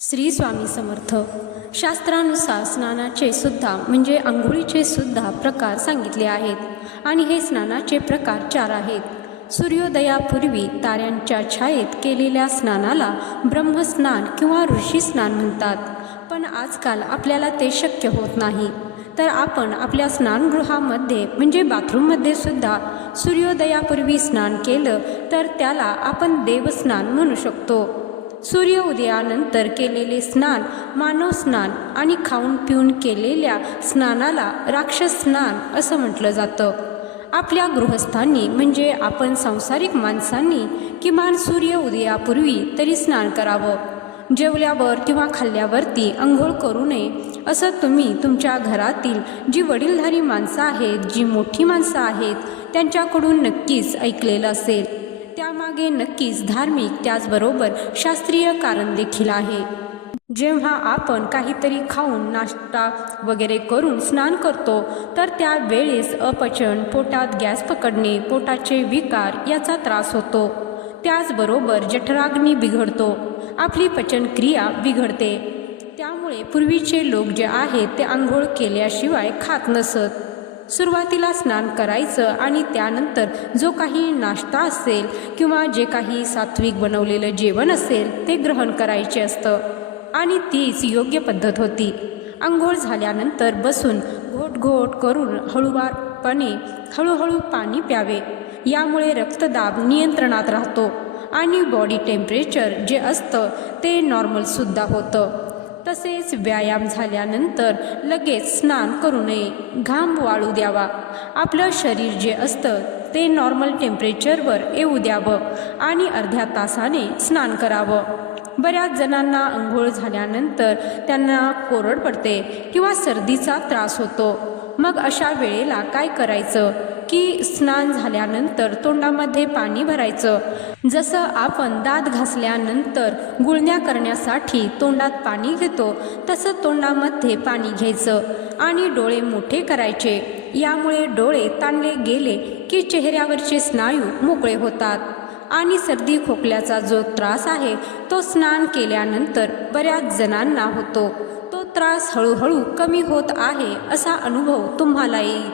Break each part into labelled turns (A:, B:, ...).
A: श्री स्वामी समर्थ. शास्त्रानुसार स्नानाचे सुद्धा म्हणजे आंघोळीचे सुद्धा प्रकार सांगितले आहेत. आणि हे स्नानाचे प्रकार चार आहेत. सूर्योदयापूर्वी ताऱ्यांच्या छायेत केलेल्या स्नानाला ब्रह्मस्नान किंवा ऋषी स्नान म्हणतात. पण आजकाल आपल्याला ते शक्य होत नाही. तर आपण आपल्या स्नानगृहामध्ये म्हणजे बाथरूममध्ये सुद्धा सूर्योदयापूर्वी स्नान केलं तर त्याला आपण देवस्नान म्हणू शकतो. सूर्य उदयानंतर केलेले स्नान मानव स्नान आणि खाऊन पिऊन केलेल्या स्नानाला राक्षस स्नान असं म्हटलं जातं. आपल्या गृहस्थांनी म्हणजे आपण सांसारिक माणसांनी किमान सूर्य उदयापूर्वी तरी स्नान करावं. जेवल्यावर किंवा खाल्ल्यावरती आंघोळ करू नये असं तुम्ही तुमच्या घरातील जी वडीलधारी माणसं आहेत जी मोठी माणसं आहेत त्यांच्याकडून नक्कीच ऐकलेलं असेल. त्यामागे नक्कीच धार्मिक त्याचबरोबर शास्त्रीय कारण देखील आहे. जेव्हा आपण काहीतरी खाऊन नाश्ता वगैरे करून स्नान करतो तर त्या वेळेस अपचन पोटात गॅस पकडणे पोटाचे विकार याचा त्रास होतो. त्याचबरोबर जठराग्नी बिघडतो. आपली पचनक्रिया बिघडते. त्यामुळे पूर्वीचे लोक जे आहेत ते आंघोळ केल्याशिवाय खात नसत. सुरुवातीला स्नान करायचं आणि त्यानंतर जो काही नाश्ता असेल किंवा जे काही सात्विक बनवलेलं जेवण असेल ते ग्रहण करायचे असतं. आणि तीच योग्य पद्धत होती. आंघोळ झाल्यानंतर बसून घोट घोट करून हळूवारपणे हळूहळू पाणी प्यावे. यामुळे रक्तदाब नियंत्रणात राहतो आणि बॉडी टेम्परेचर जे असतं ते नॉर्मलसुद्धा होतं. तसेच व्यायाम झाल्यानंतर लगेच स्नान करू नये. घाम वाळू द्यावा. आपलं शरीर जे असतं ते नॉर्मल टेम्परेचरवर येऊ द्यावं आणि अर्ध्या तासाने स्नान करावं. बऱ्याच जणांना आंघोळ झाल्यानंतर त्यांना कोरड पडते किंवा सर्दीचा त्रास होतो. मग अशा वेळेला काय करायचं? की स्नान झाल्यानंतर तोंडामध्ये पाणी भरायचं. जसं आपण दात घासल्यानंतर गुळण्या करण्यासाठी तोंडात पाणी घेतो तसं तोंडामध्ये पाणी घ्यायचं आणि डोळे मोठे करायचे. यामुळे डोळे ताणले गेले की चेहऱ्यावरचे स्नायू मोकळे होतात आणि सर्दी खोकल्याचा जो त्रास आहे तो स्नान केल्यानंतर बऱ्याच जणांना होतो. तो त्रास हळूहळू कमी होत आहे असा अनुभव तुम्हाला येईल.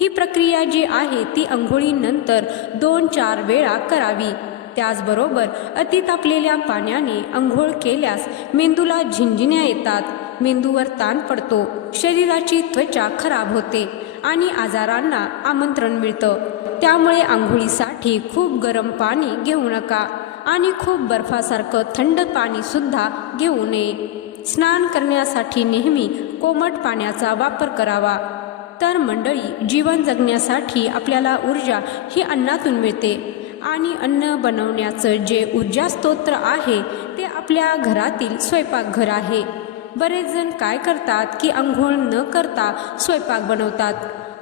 A: ही प्रक्रिया जी आहे ती आंघोळीनंतर दोन चार वेळा करावी. त्याचबरोबर अति तापलेल्या पाण्याने आंघोळ केल्यास मेंदूला झिंजिन्या येतात. मेंदूवर ताण पडतो. शरीराची त्वचा खराब होते आणि आजारांना आमंत्रण मिळतं. त्यामुळे आंघोळीसाठी खूप गरम पाणी घेऊ नका. आणि खूप बर्फासारखं थंड पाणीसुद्धा घेऊ नये. स्नान करण्यासाठी नेहमी कोमट पाण्याचा वापर करावा. तर मंडळी जीवन जगण्यासाठी आपल्याला ऊर्जा ही अन्नातून मिळते. आणि अन्न बनवण्याचं जे ऊर्जा स्तोत्र आहे ते आपल्या घरातील स्वयंपाकघर आहे. बरेच जण काय करतात की आंघोळ न करता स्वयंपाक बनवतात.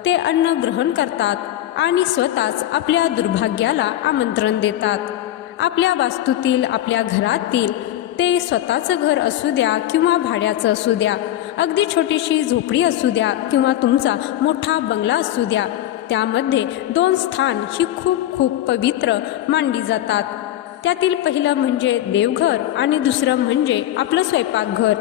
A: ते अन्न ग्रहण करतात आणि स्वतःच आपल्या दुर्भाग्याला आमंत्रण देतात. आपल्या वास्तूतील आपल्या घरातील ते स्वतःचं घर असू द्या किंवा भाड्याचं असू द्या अगदी छोटीशी झोपडी असू द्या किंवा तुमचा मोठा बंगला असू द्या त्यामध्ये दोन स्थान ही खूप खूप पवित्र मानली जातात. त्यातील पहिलं म्हणजे देवघर आणि दुसरं म्हणजे आपलं स्वयंपाकघर.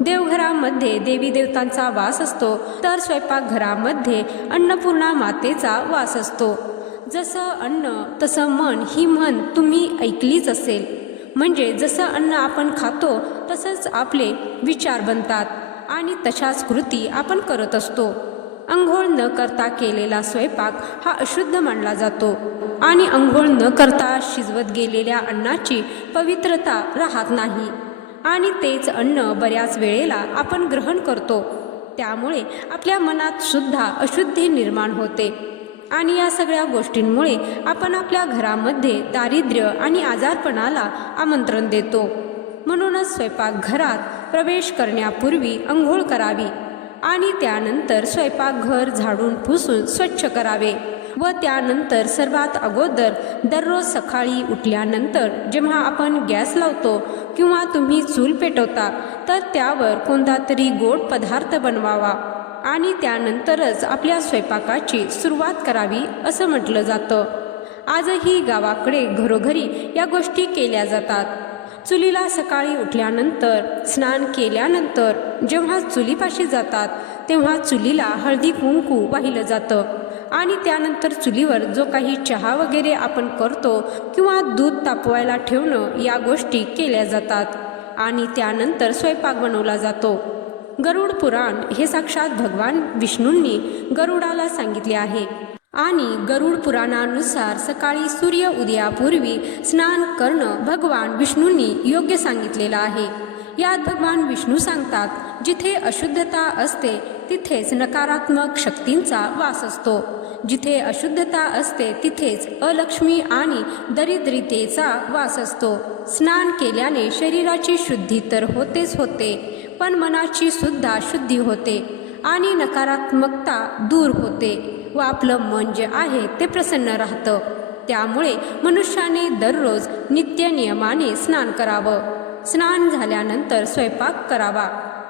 A: देवघरामध्ये देवी देवतांचा वास असतो तर स्वयंपाकघरामध्ये अन्नपूर्णा मातेचा वास असतो. जसं अन्न तसं मन ही म्हण तुम्ही ऐकलीच असेल. म्हणजे जसं अन्न आपण खातो तसंच आपले विचार बनतात आणि तशाच कृती आपण करत असतो. अंघोळ न करता केलेला स्वयंपाक हा अशुद्ध मानला जातो आणि अंघोळ न करता शिजवत गेलेल्या अन्नाची पवित्रता राहत नाही. आणि तेच अन्न बऱ्याच वेळेला आपण ग्रहण करतो. त्यामुळे आपल्या मनात सुद्धा अशुद्धी निर्माण होते. आणि या सगळ्या गोष्टींमुळे आपण आपल्या घरामध्ये दारिद्र्य आणि आजारपणाला आमंत्रण देतो. म्हणूनच स्वयंपाकघरात प्रवेश करण्यापूर्वी अंघोळ करावी आणि त्यानंतर स्वयंपाकघर झाडून पुसून स्वच्छ करावे व त्यानंतर सर्वात अगोदर दररोज सकाळी उठल्यानंतर जेव्हा आपण गॅस लावतो किंवा तुम्ही चूल पेटवता तर त्यावर कोणता तरी गोड पदार्थ बनवावा. आणि त्यानंतरच आपल्या स्वयंपाकाची सुरुवात करावी असं म्हटलं जातं. आजही गावाकडे घरोघरी या गोष्टी केल्या जातात. चुलीला सकाळी उठल्यानंतर स्नान केल्यानंतर जेव्हा चुलीपाशी जातात तेव्हा चुलीला हळदी कुंकू वाहिलं जातं. आणि त्यानंतर चुलीवर जो काही चहा वगैरे आपण करतो किंवा दूध तापवायला ठेवणं या गोष्टी केल्या जातात. आणि त्यानंतर स्वयंपाक बनवला जातो. गरुड पुराण हे साक्षात भगवान विष्णूंनी गरुडाला सांगितले आहे. आणि गरुड पुराणानुसार सकाळी सूर्य उदयापूर्वी स्नान करणं भगवान विष्णूंनी योग्य सांगितलेलं आहे. यात भगवान विष्णू सांगतात जिथे अशुद्धता असते तिथेच नकारात्मक शक्तींचा वास असतो. जिथे अशुद्धता असते तिथेच अलक्ष्मी आणि दरिद्रितेचा वास असतो. स्नान केल्याने शरीराची शुद्धी तर होतेच होते पण मनाची सुद्धा शुद्धी होते आणि नकारात्मकता दूर होते. व आपलं मन जे आहे ते प्रसन्न राहतं. त्यामुळे मनुष्याने दररोज नित्य नियमाने स्नान करावं. स्नान झाल्यानंतर स्वयंपाक करावा.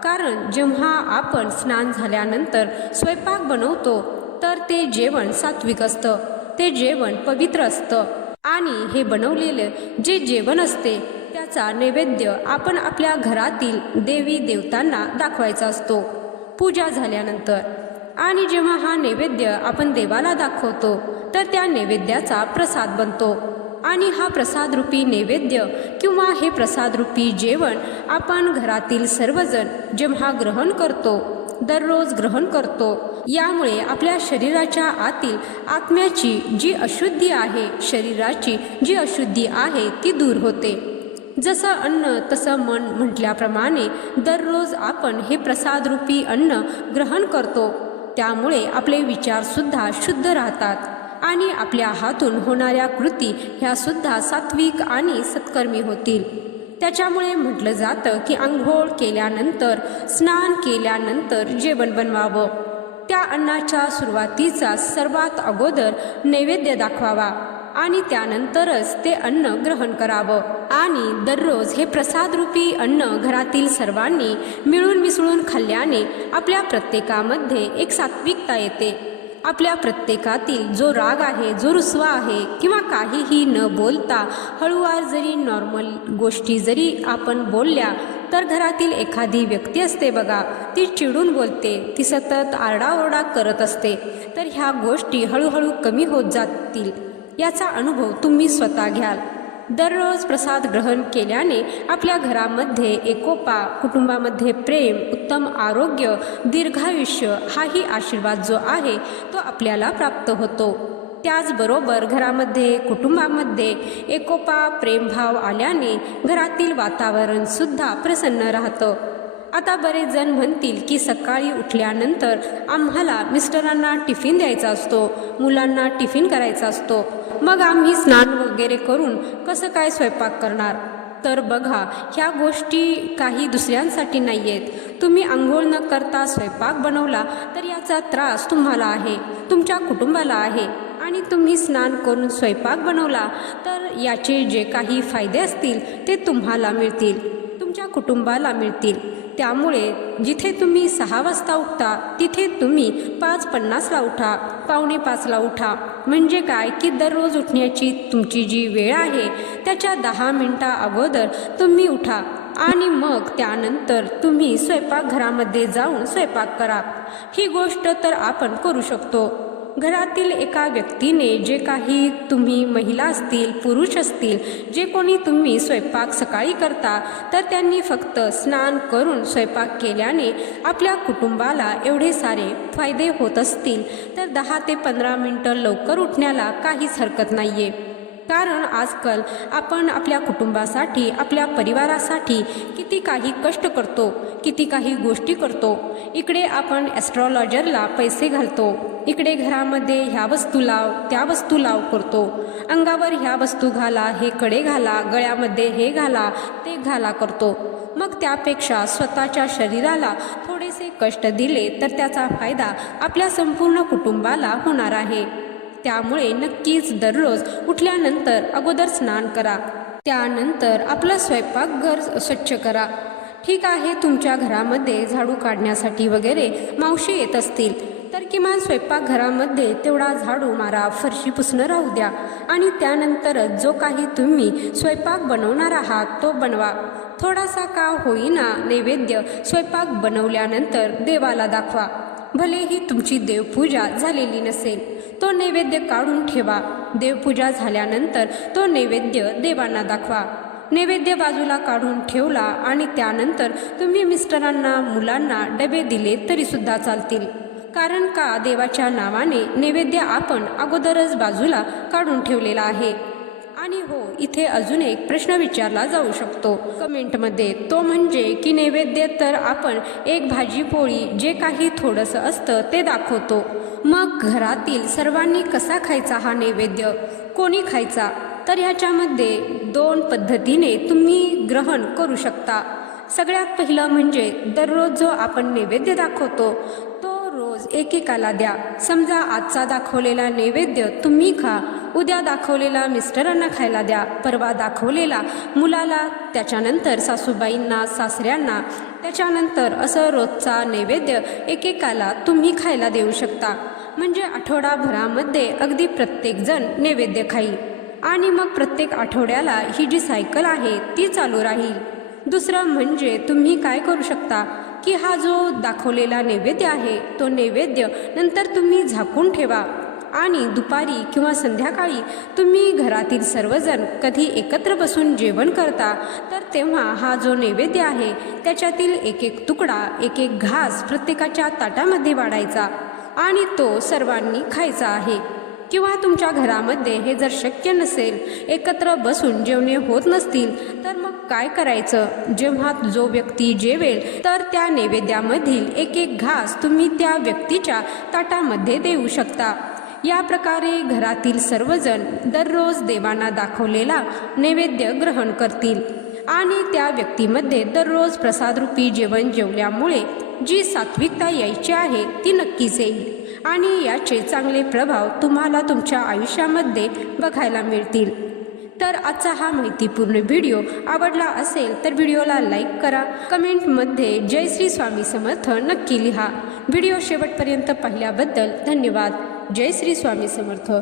A: कारण जेव्हा आपण स्नान झाल्यानंतर स्वयंपाक बनवतो तर ते जेवण सात्विक असतं. ते जेवण पवित्र असतं. आणि हे बनवलेलं जे जेवण असते त्याचा नैवेद्य आपण आपल्या घरातील देवी देवतांना दाखवायचा असतो. पूजा झाल्यानंतर. आणि जेव्हा हा नैवेद्य आपण देवाला दाखवतो तर त्या नैवेद्याचा प्रसाद बनतो. आणि हा प्रसादरूपी नैवेद्य किंवा हे प्रसादरूपी जेवण आपण घरातील सर्वजण जेव्हा ग्रहण करतो दररोज ग्रहण करतो यामुळे आपल्या शरीराच्या आतील आत्म्याची जी अशुद्धी आहे शरीराची जी अशुद्धी आहे ती दूर होते. जसं अन्न तसं मन म्हटल्याप्रमाणे दररोज आपण हे प्रसादरूपी अन्न ग्रहण करतो. त्यामुळे आपले विचारसुद्धा शुद्ध राहतात. आणि आपल्या हातून होणाऱ्या कृती ह्यासुद्धा सात्विक आणि सत्कर्मी होतील. त्याच्यामुळे म्हटलं जातं की आंघोळ केल्यानंतर स्नान केल्यानंतर जेवण बनवावं. त्या अन्नाच्या सुरुवातीचा सर्वात अगोदर नैवेद्य दाखवावा. आणि त्यानंतरच ते अन्न ग्रहण करावं. आणि दररोज हे प्रसादरूपी अन्न घरातील सर्वांनी मिळून मिसळून खाल्ल्याने आपल्या प्रत्येकामध्ये एक सात्विकता येते. आपल्या प्रत्येकातील जो राग आहे जो रुसवा आहे किंवा काहीही न बोलता हळूवार जरी नॉर्मल गोष्टी जरी आपण बोलल्या तर घरातील एखादी व्यक्ती असते बघा ती चिडून बोलते ती सतत आरडाओरडा करत असते. तर ह्या गोष्टी हळूहळू कमी होत जातील. याचा अनुभव तुम्ही स्वतः घ्याल. दररोज प्रसाद ग्रहण केल्याने आपल्या घरामध्ये एकोपा कुटुंबामध्ये प्रेम उत्तम आरोग्य दीर्घायुष्य हाही आशीर्वाद जो आहे तो आपल्याला प्राप्त होतो. त्याचबरोबर घरामध्ये कुटुंबामध्ये एकोपा प्रेमभाव आल्याने घरातील वातावरणसुद्धा प्रसन्न राहतं. आता बरेच जण म्हणतील की सकाळी उठल्यानंतर आम्हाला मिस्टरांना टिफिन द्यायचा असतो मुलांना टिफिन करायचा असतो. मग आम्ही स्नान वगैरे करून कसं काय स्वयंपाक करणार? तर बघा ह्या गोष्टी काही दुसऱ्यांसाठी नाही आहेत तुम्ही आंघोळ न करता स्वयंपाक बनवला तर याचा त्रास तुम्हाला आहे तुमच्या कुटुंबाला आहे. आणि तुम्ही स्नान करून स्वयंपाक बनवला तर याचे जे काही फायदे असतील ते तुम्हाला मिळतील तुमच्या कुटुंबाला मिळतील. त्यामुळे जिथे तुम्ही सहा वाजता उठता तिथे तुम्ही पाच पन्नासला उठा पावणे पाचला उठा. म्हणजे काय? की दररोज उठण्याची तुमची जी वेळ आहे त्याच्या दहा मिनटा अगोदर तुम्ही उठा आणि मग त्यानंतर तुम्ही स्वयंपाकघरामध्ये जाऊन स्वयंपाक करा. ही गोष्ट तर आपण करू शकतो. घरातील एका व्यक्तीने जे काही तुम्ही महिला असतील पुरुष असतील जे कोणी तुम्ही स्वयंपाक सकाळी करता तर त्यांनी फक्त स्नान करून स्वयंपाक केल्याने आपल्या कुटुंबाला एवढे सारे फायदे होत असतील. तर दहा ते पंधरा मिनटं लवकर उठण्याला काहीच हरकत नाही आहे कारण आजकाल आपण आपल्या कुटुंबासाठी आपल्या परिवारासाठी किती काही कष्ट करतो किती काही गोष्टी करतो. इकडे आपण ॲस्ट्रॉलॉजरला पैसे घालतो. इकडे घरामध्ये ह्या वस्तू लाव त्या वस्तू लाव करतो. अंगावर ह्या वस्तू घाला हे कडे घाला गळ्यामध्ये हे घाला ते घाला करतो. मग त्यापेक्षा स्वतःच्या शरीराला थोडेसे कष्ट दिले तर त्याचा फायदा आपल्या संपूर्ण कुटुंबाला होणार आहे. त्यामुळे नक्कीच दररोज उठल्यानंतर अगोदर स्नान करा. त्यानंतर आपलं स्वयंपाकघर स्वच्छ करा. ठीक आहे तुमच्या घरामध्ये झाडू काढण्यासाठी वगैरे मावशी येत असतील. तर किमान स्वयंपाकघरामध्ये तेवढा झाडू मारा फरशी पुसणं राहू द्या. आणि त्यानंतरच जो काही तुम्ही स्वयंपाक बनवणार आहात तो बनवा. थोडासा का होईना नैवेद्य स्वयंपाक बनवल्यानंतर देवाला दाखवा. भलेही तुमची देवपूजा झालेली नसेल तो नैवेद्य काढून ठेवा. देवपूजा झाल्यानंतर तो नैवेद्य देवांना दाखवा. नैवेद्य बाजूला काढून ठेवला आणि त्यानंतर तुम्ही मिस्टरांना मुलांना डबे दिले तरीसुद्धा चालतील. कारण का देवाच्या नावाने नैवेद्य आपण अगोदरच बाजूला काढून ठेवलेला आहे? आणि हो इथे अजून एक प्रश्न विचारला जाऊ शकतो. कमेंटमध्ये तो म्हणजे की नैवेद्य तर आपण एक भाजी पोळी जे काही थोडंसं असतं ते दाखवतो. मग घरातील सर्वांनी कसा खायचा हा नैवेद्य? कोणी खायचा? तर ह्याच्यामध्ये दोन पद्धतीने तुम्ही ग्रहण करू शकता. सगळ्यात पहिलं म्हणजे दररोज जो आपण नैवेद्य दाखवतो रोज एकेकाला द्या. समजा आजचा दाखवलेला नैवेद्य तुम्ही खा. उद्या दाखवलेला मिस्टरांना खायला द्या. परवा दाखवलेला मुलाला त्याच्यानंतर सासूबाईंना सासऱ्यांना. त्याच्यानंतर असं रोजचा नैवेद्य एकेकाला तुम्ही खायला देऊ शकता. म्हणजे आठवडाभरामध्ये अगदी प्रत्येकजण नैवेद्य खाईल. आणि मग प्रत्येक आठवड्याला ही जी सायकल आहे ती चालू राहील. दुसरं म्हणजे तुम्ही काय करू शकता? की हा जो दाखवलेला नैवेद्य आहे तो नैवेद्य नंतर तुम्ही झाकून ठेवा. आणि दुपारी किंवा संध्याकाळी तुम्ही घरातील सर्वजण कधी एकत्र बसून जेवण करता तर तेव्हा हा जो नैवेद्य आहे त्याच्यातील एक एक तुकडा एक एक घास प्रत्येकाच्या ताटामध्ये वाढायचा आणि तो सर्वांनी खायचा आहे. किंवा तुमच्या घरामध्ये हे जर शक्य नसेल एकत्र बसून जेवणे होत नसतील तर मग काय करायचं? जेव्हा जो व्यक्ती जेवेल तर त्या नैवेद्यामधील एक एक घास तुम्ही त्या व्यक्तीच्या ताटामध्ये देऊ शकता. या प्रकारे घरातील सर्वजण दररोज देवांना दाखवलेला नैवेद्य ग्रहण करतील. आणि त्या व्यक्तीमध्ये दररोज प्रसादरूपी जेवण जेवल्यामुळे जी सात्विकता यायची आहे ती नक्कीच येईल. आणि याचे चांगले प्रभाव तुम्हाला तुमच्या आयुष्यामध्ये बघायला मिळतील. तर आजचा हा माहितीपूर्ण व्हिडिओ आवडला असेल तर व्हिडिओला लाईक करा. कमेंटमध्ये जय श्री स्वामी समर्थ नक्की लिहा. व्हिडिओ शेवटपर्यंत पाहिल्याबद्दल धन्यवाद. जय श्री स्वामी समर्थ.